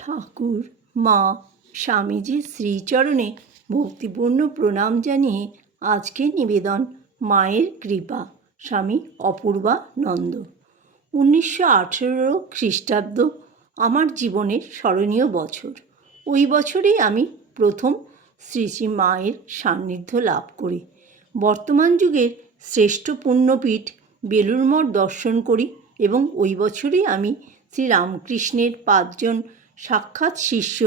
ঠাকুর, মা স্বামীজির শ্রীচরণে ভক্তিপূর্ণ প্রণাম জানিয়ে আজকে নিবেদন, মায়ের কৃপা, স্বামী অপূর্বা নন্দ। উনিশশো আঠেরো খ্রিস্টাব্দ, আমার জীবনের স্মরণীয় বছর। ওই বছরেই আমি প্রথম শ্রী শ্রী মায়ের সান্নিধ্য লাভ করি। বর্তমান যুগের শ্রেষ্ঠ পুণ্যপীঠ বেলুড় মঠ দর্শন করি এবং ওই বছরই আমি শ্রী রামকৃষ্ণের পাঁচজন সাক্ষাৎ শিষ্য,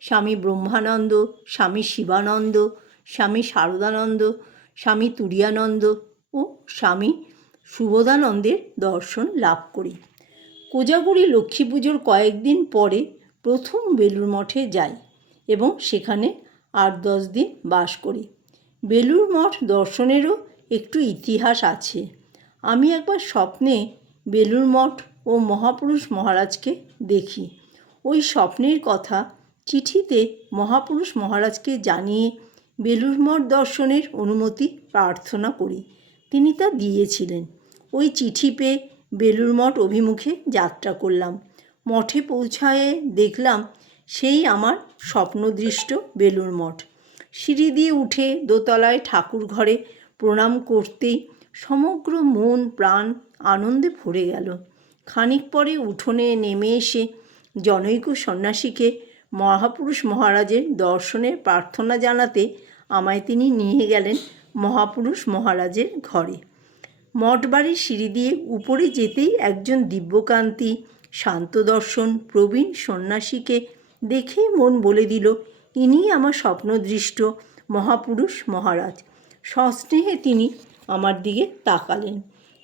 স্বামী ব্রহ্মানন্দ, স্বামী শিবানন্দ, স্বামী শারদানন্দ, স্বামী তুরিয়ানন্দ ও স্বামী সুবোধানন্দের দর্শন লাভ করি। কোজাগরী লক্ষ্মী পুজোর কয়েকদিন পরে প্রথম বেলুড় মঠে যাই এবং সেখানে আট দশ দিন বাস করি। বেলুড় মঠ দর্শনেরও একটু ইতিহাস আছে। আমি একবার স্বপ্নে বেলুড় মঠ ও মহাপুরুষ মহারাজকে দেখি। ওই স্বপ্নের কথা চিঠিতে মহাপুরুষ মহারাজকে জানিয়ে বেলুড় মঠ দর্শনের অনুমতি প্রার্থনা করি। তিনি তা দিয়েছিলেন। ওই চিঠি পেয়ে বেলুড় মঠ অভিমুখে যাত্রা করলাম। মঠে পৌঁছায়ে দেখলাম সেই আমার স্বপ্নদৃষ্ট বেলুড় মঠ সিঁড়ি দিয়ে উঠে দোতলায় ঠাকুর ঘরে প্রণাম করতেই সমগ্র মন, প্রাণ আনন্দে ভরে গেল। খানিক পরে উঠোনে নেমে এসে জনৈক সন্ন্যাসীকে মহাপুরুষ মহারাজের দর্শনের প্রার্থনা জানাতে আমায় তিনি নিয়ে গেলেন মহাপুরুষ মহারাজের ঘরে। মঠবাড়ির সিঁড়ি দিয়ে উপরে যেতেই একজন দিব্যকান্তি, শান্ত দর্শন, প্রবীণ সন্ন্যাসীকে দেখেই মন বলে দিল, ইনি আমার স্বপ্নদৃষ্ট মহাপুরুষ মহারাজ। সস্নেহে তিনি আমার দিকে তাকালেন।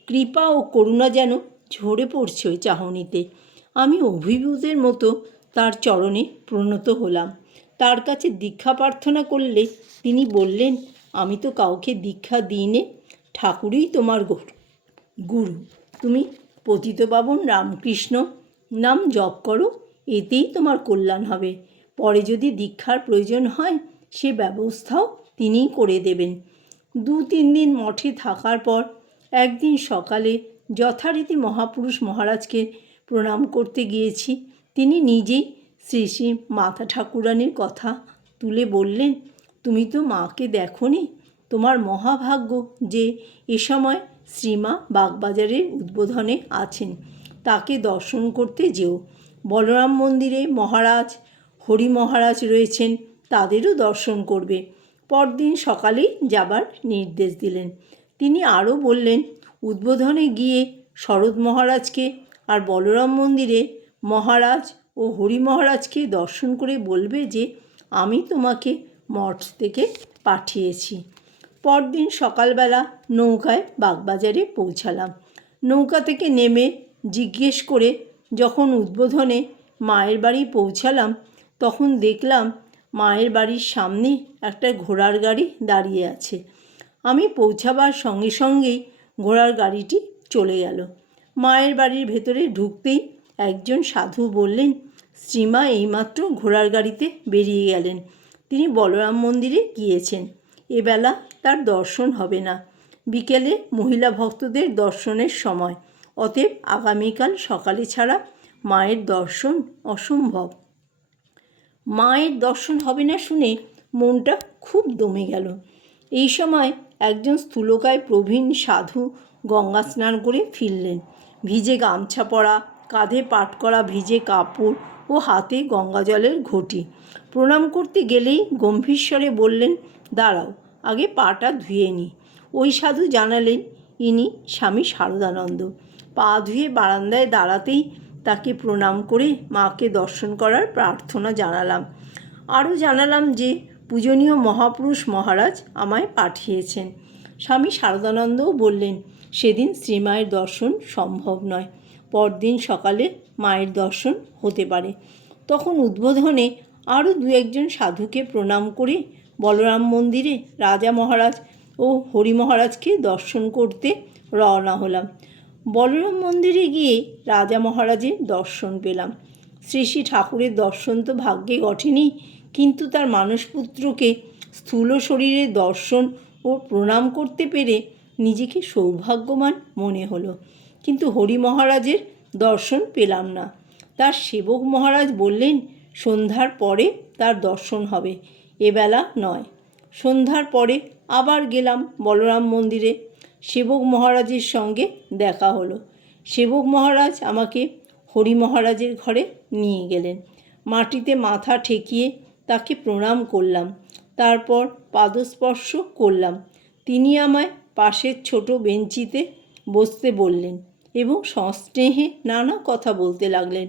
কৃপা ও করুণা যেন ঝরে পড়ছে ওই চাহনিতে। আমি অভিভূতের মতো তার চরণে প্রণত হলাম। তার কাছে দীক্ষা প্রার্থনা করলে তিনি বললেন, আমি তো কাউকে দীক্ষা দিইনে, ঠাকুরই তোমার গুরু। তুমি পতিতপাবন রামকৃষ্ণ নাম জপ করো, এতেই তোমার কল্যাণ হবে। পরে যদি দীক্ষার প্রয়োজন হয়, সে ব্যবস্থাও তিনিই করে দেবেন। দু তিন দিন মঠে থাকার পর একদিন সকালে যথারীতি মহাপুরুষ মহারাজকে প্রণাম করতে গিয়েছি। তিনি নিজেই শ্রী শ্রী মাতা ঠাকুরানীর কথা তুলে বললেন, তুমি তো মাকে দেখনি? তোমার মহাভাগ্য যে এ সময় শ্রীমা বাগবাজারের উদ্বোধনে আছেন, তাকে দর্শন করতে যেও। বলরাম মন্দিরে মহারাজ, হরি মহারাজ রয়েছেন, তাদেরও দর্শন করবে। পরদিন সকালেই যাবার নির্দেশ দিলেন। তিনি আরও বললেন, উদ্বোধনে গিয়ে শরৎ মহারাজকে আর বলরাম মন্দিরে মহারাজ ও হরি মহারাজকে দর্শন করে বলবে যে, আমি তোমাকে মঠ থেকে পাঠিয়েছি। পরদিন সকালবেলা নৌকায় বাগবাজারে পৌঁছালাম। নৌকা থেকে নেমে জিজ্ঞেস করে যখন উদ্বোধনে মায়ের বাড়ি পৌঁছালাম, তখন দেখলাম মায়ের বাড়ির সামনে একটা ঘোড়ার গাড়ি দাঁড়িয়ে আছে। আমি পৌঁছাবার সঙ্গে সঙ্গেই ঘোড়ার গাড়িটি চলে গেল। মায়ের বাড়ির ভেতরে ঢুকতেই একজন সাধু বললেন, শ্রীমা এইমাত্র ঘোড়ার গাড়িতে বেরিয়ে গেলেন। তিনি বলরাম মন্দিরে গিয়েছেন। এবেলা তার দর্শন হবে না। বিকেলে মহিলা ভক্তদের দর্শনের সময়। অতএব আগামীকাল সকালে ছাড়া মায়ের দর্শন অসম্ভব। মায়ের দর্শন হবে না শুনে মনটা খুব দমে গেল। এই সময় একজন স্থূলকায় প্রবীণ সাধু গঙ্গা স্নান করে ফিরলেন। ভিজে গামছা পরা, কাঁধে পাট করা ভিজে কাপড় ও হাতে গঙ্গা জলের ঘটি। প্রণাম করতে গেলেই গম্ভীর স্বরে বললেন, দাঁড়াও, আগে পাটা ধুয়ে নি। ওই সাধু জানালেন, ইনি স্বামী শারদানন্দ। পা ধুয়ে বারান্দায় দাঁড়াতেই তাকে প্রণাম করে মাকে দর্শন করার প্রার্থনা জানালাম। আরও জানালাম যে, পূজনীয় মহাপুরুষ মহারাজ আমায় পাঠিয়েছেন। স্বামী শারদানন্দও বললেন, সেদিন শ্রীমায়ের দর্শন সম্ভব নয়। পরদিন সকালে মায়ের দর্শন হতে পারে। তখন উদ্বোধনে আরও দু একজন সাধুকে প্রণাম করে বলরাম মন্দিরে রাজা মহারাজ ও হরি মহারাজকে দর্শন করতে রওনা হলাম। বলরাম মন্দিরে গিয়ে রাজা মহারাজের দর্শন পেলাম। শ্রী শ্রী ঠাকুরের দর্শন তো ভাগ্যে ঘটেনি, কিন্তু তার মানসপুত্রকে স্থূল শরীরে দর্শন ও প্রণাম করতে পেরে নিজেকে সৌভাগ্যবান মনে হলো। কিন্তু হরি মহারাজের দর্শন পেলাম না। তার সেবক মহারাজ বললেন, সন্ধ্যার পরে তার দর্শন হবে, এবেলা নয়। সন্ধ্যার পরে আবার গেলাম বলরাম মন্দিরে। সেবক মহারাজের সঙ্গে দেখা হলো। সেবক মহারাজ আমাকে হরি মহারাজের ঘরে নিয়ে গেলেন। মাটিতে মাথা ঠেকিয়ে তাকে প্রণাম করলাম। তারপর পাদস্পর্শ করলাম। তিনি আমায় পাশের ছোট বেঞ্চিতে বসতে বললেন এবং সস্নেহে নানা কথা বলতে লাগলেন।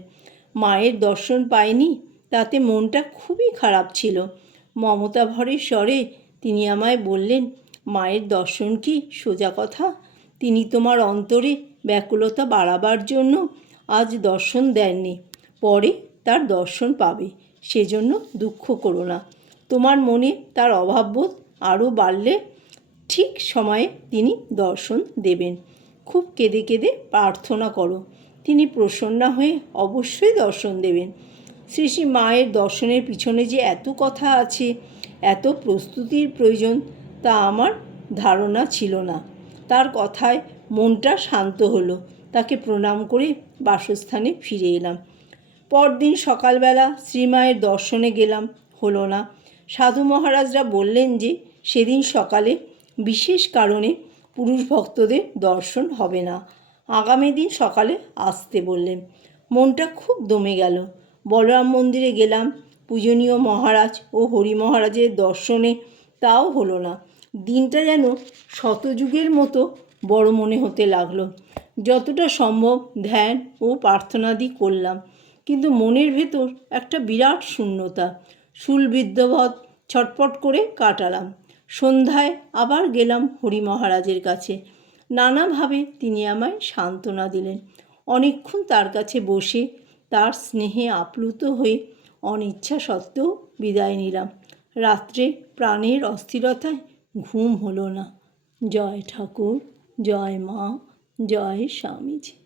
মায়ের দর্শন পাইনি, তাতে মনটা খুবই খারাপ ছিল। মমতা ভরের স্বরে তিনি আমায় বললেন, মায়ের দর্শন কি সোজা কথা? তিনি তোমার অন্তরে ব্যাকুলতা বাড়াবার জন্য আজ দর্শন দেননি, পরে তার দর্শন পাবে। সেজন্য দুঃখ করো না। তোমার মনে তার অভাববোধ আরও বাড়লে ঠিক সময়ে তিনি দর্শন দেবেন। খুব কেঁদে কেঁদে প্রার্থনা করো। তিনি প্রসন্ন হয়ে অবশ্যই দর্শন দেবেন। শ্রী শ্রী মায়ের দর্শনের পিছনে যে এত কথা আছে, এত প্রস্তুতির প্রয়োজন, তা আমার ধারণা ছিল না। তার কথায় মনটা শান্ত হলো। তাকে প্রণাম করে বাসস্থানে ফিরে এলাম। পরদিন সকালবেলা শ্রীমায়ের দর্শনে গেলাম। হলো না। সাধু মহারাজরা বললেন যে, সেদিন সকালে বিশেষ কারণে পুরুষ ভক্তদের দর্শন হবে না। আগামী দিন সকালে আসতে বললেন। মনটা খুব দমে গেল। বলরাম মন্দিরে গেলাম। পূজনীয় মহারাজ ও হরি মহারাজের দর্শনে তাও হলো না। দিনটা যেন শতযুগের মতো বড় মনে হতে লাগল। যতটা সম্ভব ধ্যান ও প্রার্থনাদি করলাম। কিন্তু মনের ভেতর একটা বিরাট শূন্যতা। শুলবিদ্যবধ ছটপট করে কাটালাম। সন্ধ্যায় আবার গেলাম হরি মহারাজের কাছে। নানাভাবে তিনি আমায় সান্ত্বনা দিলেন। অনেকক্ষণ তার কাছে বসে তার স্নেহে আপ্লুত হয়ে অনিচ্ছা সত্ত্বেও বিদায় নিলাম। রাত্রে প্রাণের অস্থিরতায় ঘুম হলো না। জয় ঠাকুর, জয় মা, জয় স্বামীজি।